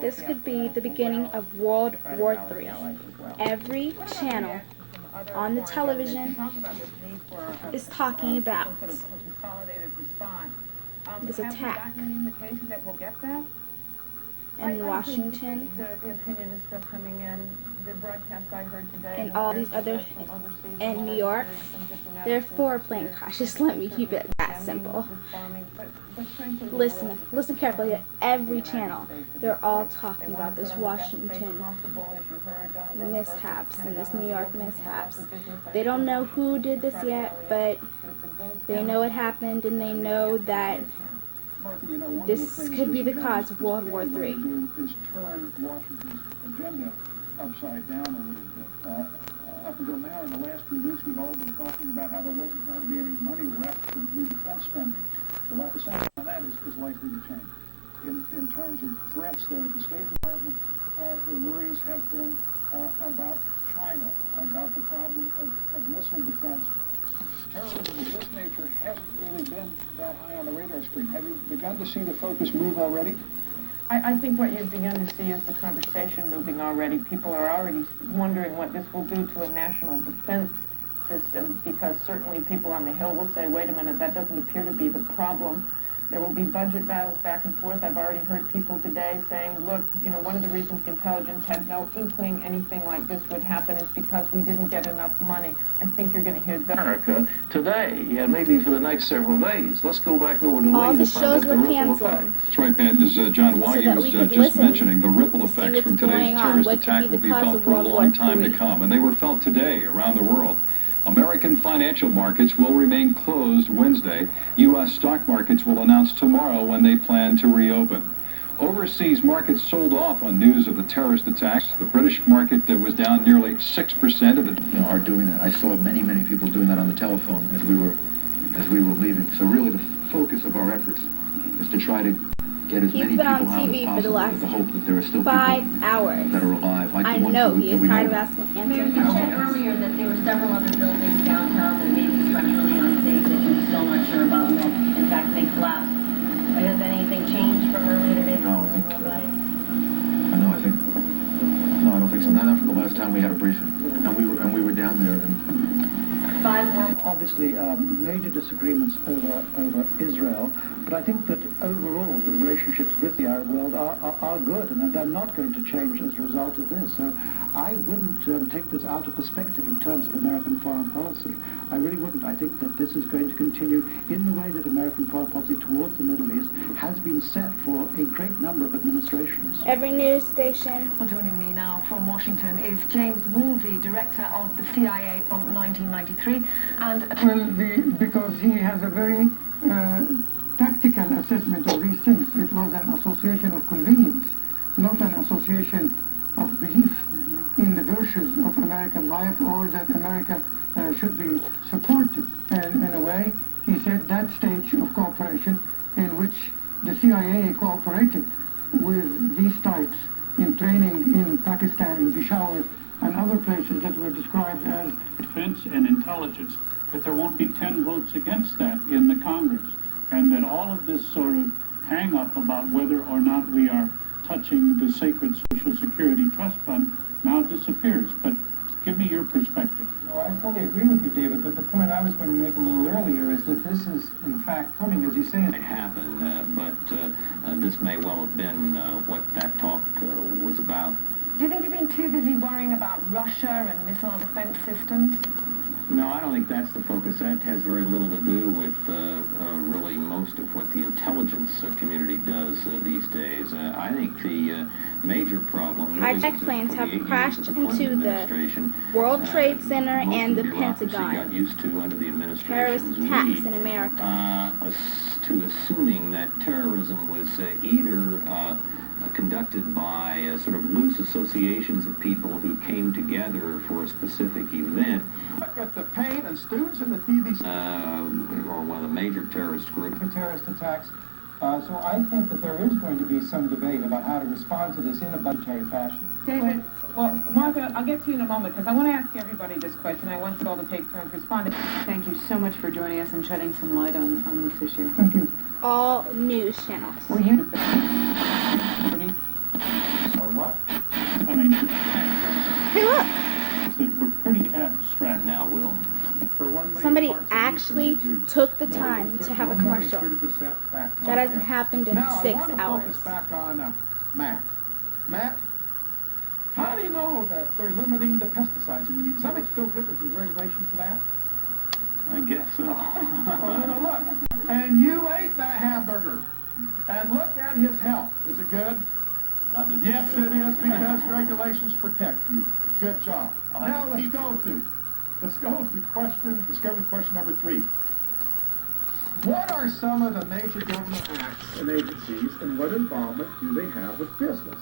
This could be the beginning of World War III. Every channel on the television is talking about this attack in Washington and all these other in New York. There are 4 plane crashes. Let me keep it that simple. Listen carefully to every channel. They're all talking about this Washington mishaps and this New York mishaps. They don't know who did this yet, but they know it happened, and they know that this could be the cause of World War III. Is turn Washington's agenda upside down a little bit. Up until now, in the last few weeks, we've all been talking about how there wasn't going to be any money left for new defense spending. But the sentiment on that is likely to change. In terms of threats, though, at the State Department, the worries have been about China, about the problem of missile defense. Terrorism of this nature hasn't really been that high on the radar screen. Have you begun to see the focus move already? I think what you've begun to see is the conversation moving already. People are already wondering what this will do to a national defense system, because certainly people on the Hill will say, wait a minute, that doesn't appear to be the problem. There will be budget battles back and forth. I've already heard people today saying, look, one of the reasons intelligence had no inkling anything like this would happen is because we didn't get enough money. I think you're going to hear that. America today, and maybe for the next several days. Let's go back over to all Lee the to find shows out the were ripple canceled. effect. That's right, Pat. As John Wagner was just mentioning, the ripple effects from today's terrorist attack will be felt for a long time to come, and they were felt today around the world. American financial markets will remain closed Wednesday. U.S. stock markets will announce tomorrow when they plan to reopen. Overseas markets sold off on news of the terrorist attacks. The British market was down nearly 6% of it. Are doing that. I saw many people doing that on the telephone as we were leaving. So really the focus of our efforts is to try to get as many people out as possible with the hope that there are still 5 people hours. that are alive. Like I the ones know that he is we tired of know. answering Mayor, you said earlier that there were several other buildings downtown that may be structurally unsafe that you're still not sure about, and that in fact may collapse. Has anything changed from earlier today? No, I don't think so. Not from the last time we had a briefing, and we were down there. And 5 more. Obviously, major disagreements over Israel, but I think that overall the relationships with the Arab world are good, and they're not going to change as a result of this. So I wouldn't take this out of perspective in terms of American foreign policy. I really wouldn't. I think that this is going to continue in the way that American foreign policy towards the Middle East has been set for a great number of administrations. Every news station. Well, joining me now from Washington is James Woolsey, director of the CIA from 1993. And because he has a very tactical assessment of these things. It was an association of convenience, not an association of belief in the virtues of American life, or that America should be supported. And in a way, he said that stage of cooperation in which the CIA cooperated with these types in training in Pakistan, in Peshawar, and other places that were described as defense and intelligence, that there won't be 10 votes against that in the Congress, and that all of this sort of hang-up about whether or not we are touching the sacred Social Security Trust Fund now disappears. But give me your perspective. No, I fully agree with you, David, but the point I was going to make a little earlier is that this is, in fact, coming, as you say. It happened, but this may well have been what that talk was about. do you think you've been too busy worrying about Russia and missile defense systems? No, I don't think that's the focus. That has very little to do with really most of what the intelligence community does these days. I think the major problem really Hijacked planes have crashed into the World Trade Center and the Pentagon. Got used to under the Terrorist administration's attacks lead, in America. to assuming that terrorism was either conducted by sort of loose associations of people who came together for a specific event. Look at the pain and students in the TV. Or one of the major terrorist groups. For terrorist attacks. So I think that there is going to be some debate about how to respond to this in a budgetary fashion. David, well, Martha, I'll get to you in a moment, because I want to ask everybody this question. I want you all to take turns responding. Thank you so much for joining us and shedding some light on this issue. Thank you. All news channels. Were you... now will. Somebody actually took the time to have a commercial. That hasn't happened in Now, 6 I want to hours. focus back on Matt. Matt, how do you know that they're limiting the pesticides in the meat? Does that make you feel good that there's a regulation for that? I guess so. Oh, no, look. And you ate that hamburger. And look at his health. Is it good? Not Yes, it necessarily. is, because regulations protect you. Good job. Now let's go to discovery question number 3. What are some of the major government acts and agencies, and what involvement do they have with business?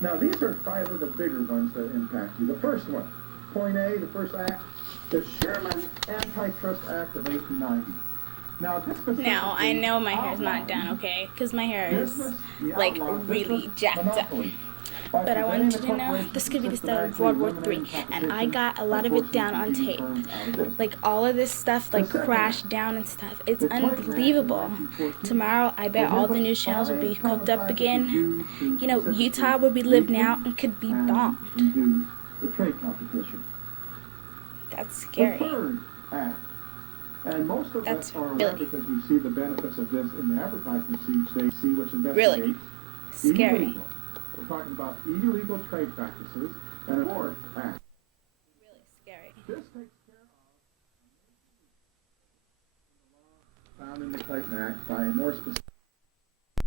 Now, these are 5 of the bigger ones that impact you. The first one, point A, the first act, the Sherman Antitrust Act of 1890. Now, this Now, I know my hair's not done, okay? Because my hair is, like, really jacked up. But I wanted you to know, this could be the start of World War III. And I got a lot of it down on tape. Like, all of this stuff, like, crashed down and stuff. It's unbelievable. Tomorrow, I bet all the news channels will be hooked up again. You know, Utah, where we live now, could be bombed. The trade competition. That's scary. The third act, and most of That's us are really- aware because we see the benefits of this in the advertising they see, which investigates Really scary. illegal. We're talking about illegal trade practices and a fourth act. Really scary. This takes care of found in the Clayton Act by more specific